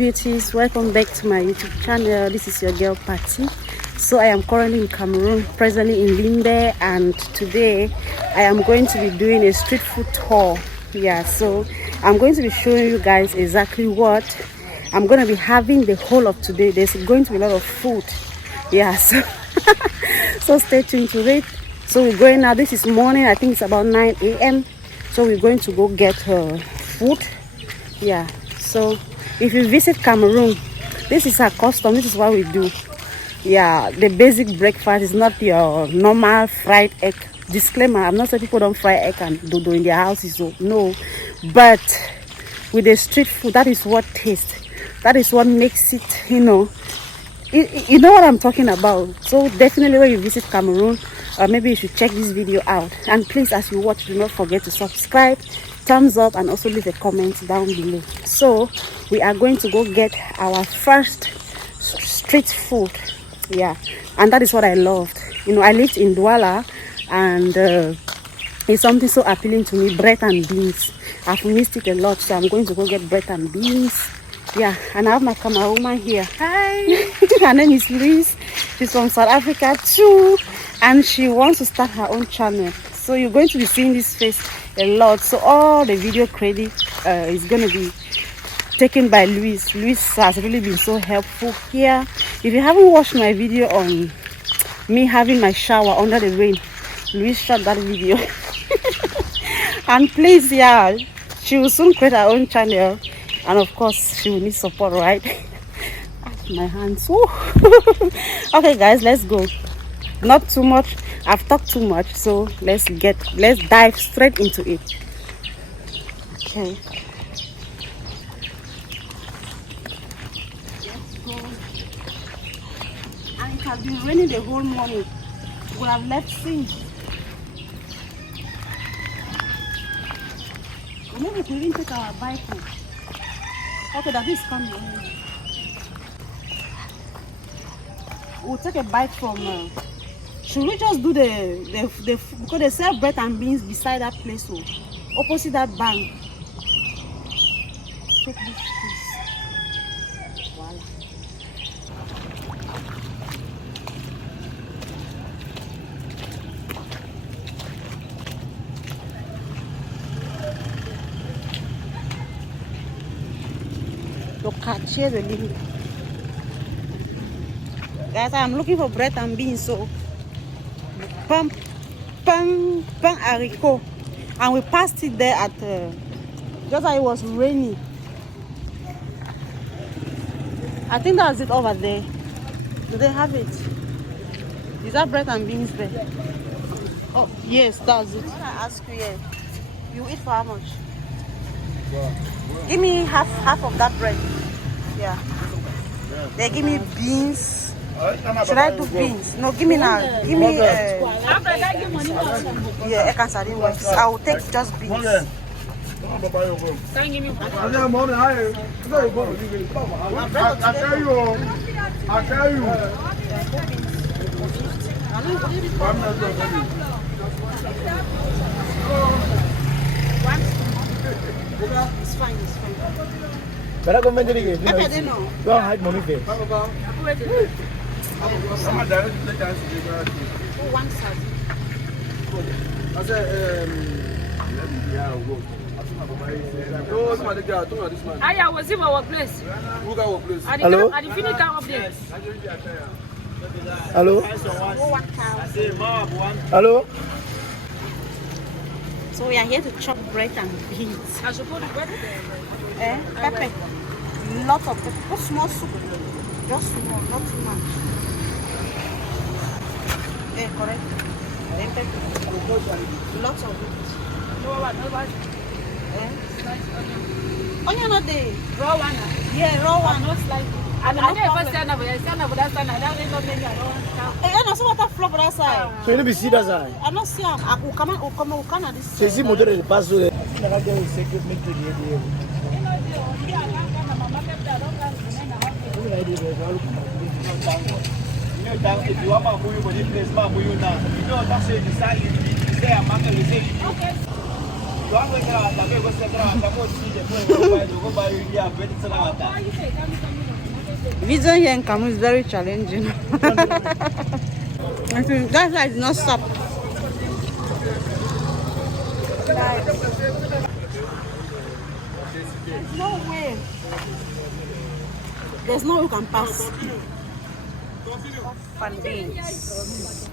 beauties, welcome back to my YouTube channel. This is your girl Patty. So I am currently in Cameroon, presently in Limbe, and today I am going to be doing a street food tour. Yeah, so I'm going to be showing you guys exactly what I'm going to be having the whole of today. There's going to be a lot of food. Yeah, so so stay tuned to it. So we're going now. This is morning. I think it's about 9 a.m. So we're going to go get food. Yeah, so if you visit Cameroon, this is our custom. This is what we do. Yeah, the basic breakfast is not your normal fried egg. Disclaimer, I'm not saying people don't fry egg and dodo in their houses, so no. But with the street food, that is what tastes. That is what makes it, you know what I'm talking about. So definitely when you visit Cameroon, maybe you should check this video out. And please, as you watch, do not forget to subscribe, thumbs up, and also leave a comment down below. So we are going to go get our first street food. Yeah, and that is what I loved. I lived in Douala, and it's something so appealing to me. Bread and beans, I've missed it a lot, so I'm going to go get bread and beans. Yeah, and I have my camera woman here. Hi. Her name is Liz. She's from South Africa too, and she wants to start her own channel. So you're going to be seeing this face a lot. So all the video credit is going to be taken by Luis. Luis has really been so helpful here. If you haven't watched my video on me having my shower under the rain, Luis shot that video. And please, yeah, she will soon create her own channel, and of course she will need support, right? My hands. Okay guys, let's go. Not too much, I've talked too much, so let's dive straight into it. Okay, let's go. And it has been raining the whole morning. We have left since. Maybe we can even take our bike home. Okay, that is coming. We'll take a bite from. Should we just do the because they sell bread and beans beside that place, so opposite that bank. Take this piece. Voila. To catch the Limbe. Guys, I'm looking for bread and beans, so pan haricot, and we passed it there at just as it was raining. I think that's it over there. Do they have it? Is that bread and beans there? Oh yes, that's it. When I ask you, yeah, you eat for how much? Give me half of that bread. Yeah. They give me beans. Should I do beans? No, give me now. Give me yeah, I can't say it. I will take just beans. Can you give me I tell you. It's fine, it's fine. Better go mention it. I don't know. Go hide mommy face. One side. I was in our place. Hello? I didn't finish up there. Hello? Hello? So we are here to chop bread and beans. I should put the bread there. Pepper. Lots of pepper. Put small soup. Just small, not too much. Correct. Then pepper. Lots of it. No one. Onion not there. Raw one. Yeah, raw one. Not slice. I never stand up. I stand up. That's not. I don't know. I don't see what I flop that side. So you don't see that side? I don't see. I will come at this side. So you see motor the pass through there. If you want to move for this place, move now. You don't say the side is there. Okay. Vision here in Cameroon is very challenging. I think that's why it's not stop. There's no way. There's no way we can pass. Fun beans.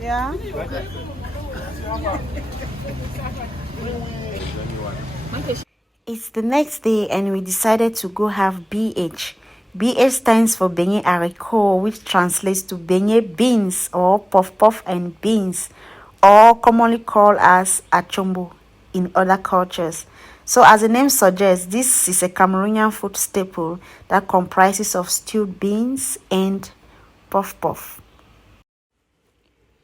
Yeah. It's the next day and we decided to go have BH. BH stands for Beignet Haricot, which translates to beignet beans or puff puff and beans, or commonly called as achombo in other cultures. So as the name suggests, this is a Cameroonian food staple that comprises of stewed beans and puff puff.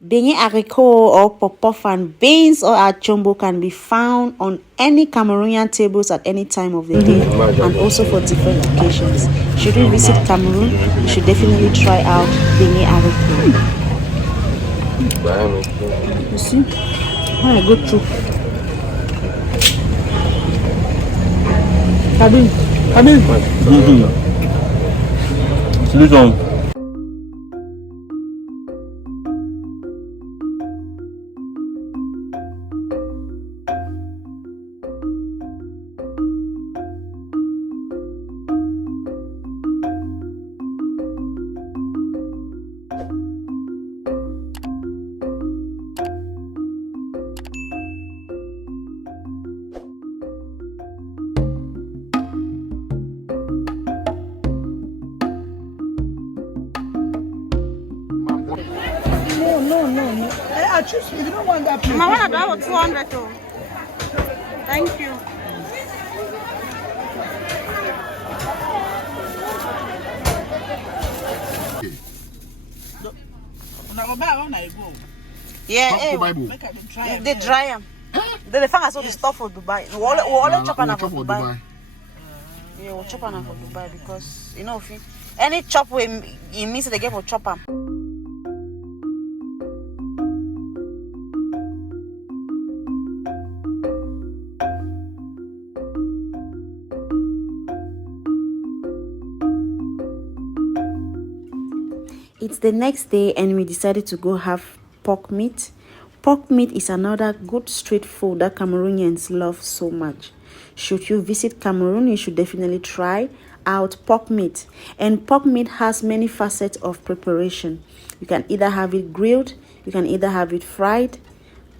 Beignet Haricot or puff puff and beans or achombo can be found on any Cameroonian tables at any time of the day and also for different occasions. Should you visit Cameroon, you should definitely try out Beignet Haricot. You see? When I go through. Come Sit down. No. I choose you. You don't want that. I want to have 200 too. Thank you. Yeah, they dry them. They find us all the stuff for Dubai. We all chop on for Dubai. Yeah, we'll chop on for Dubai because you know, any chop we it means they get for chop them. It's the next day and we decided to go have pork meat. Pork meat is another good street food that Cameroonians love so much. Should you visit Cameroon, you should definitely try out pork meat. And pork meat has many facets of preparation. You can either have it grilled, you can either have it fried,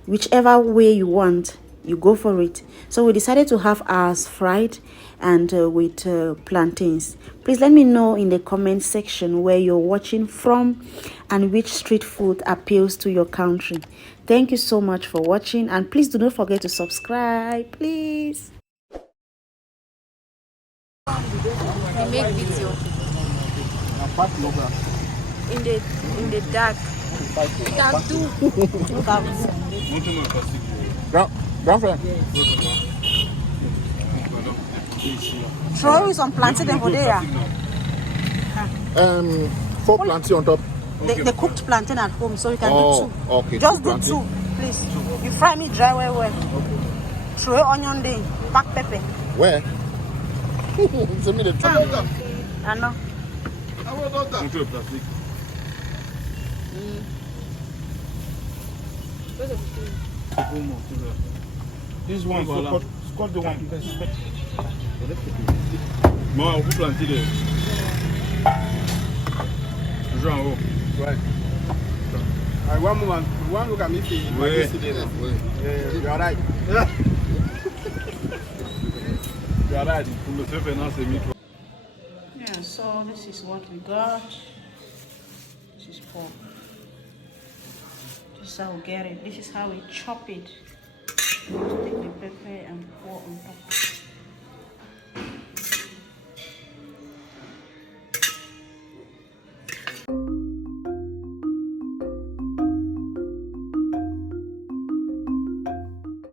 whichever way you want, you go for it. So we decided to have ours fried and with plantains. Please let me know in the comment section where you're watching from and which street food appeals to your country. Thank you so much for watching, and please do not forget to subscribe, please. We make video in the dark. Throw some plantain over there. 4 plantain on top. The cooked plantain at home, so you can do 2. Okay. Just do 2, please. You fry me dry well. Throw onion there, pack pepper. Where? Send me the truck. I know. This one, squat the one. Moi, on peut planter des. Toujours en haut. Ouais. One moment, one look at me. You're right. You're right. Pour me faire maintenant, c'est micro. Yeah, so this is what we got. This is pork. This is how we get it. This is how we chop it. Just take the pepper and pour on top.